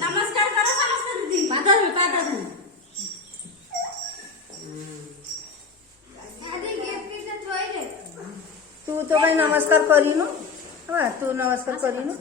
नमस्कार करा समस्त दीदी तू तो काही नमस्कार करी नो तू नमस्कार करी नो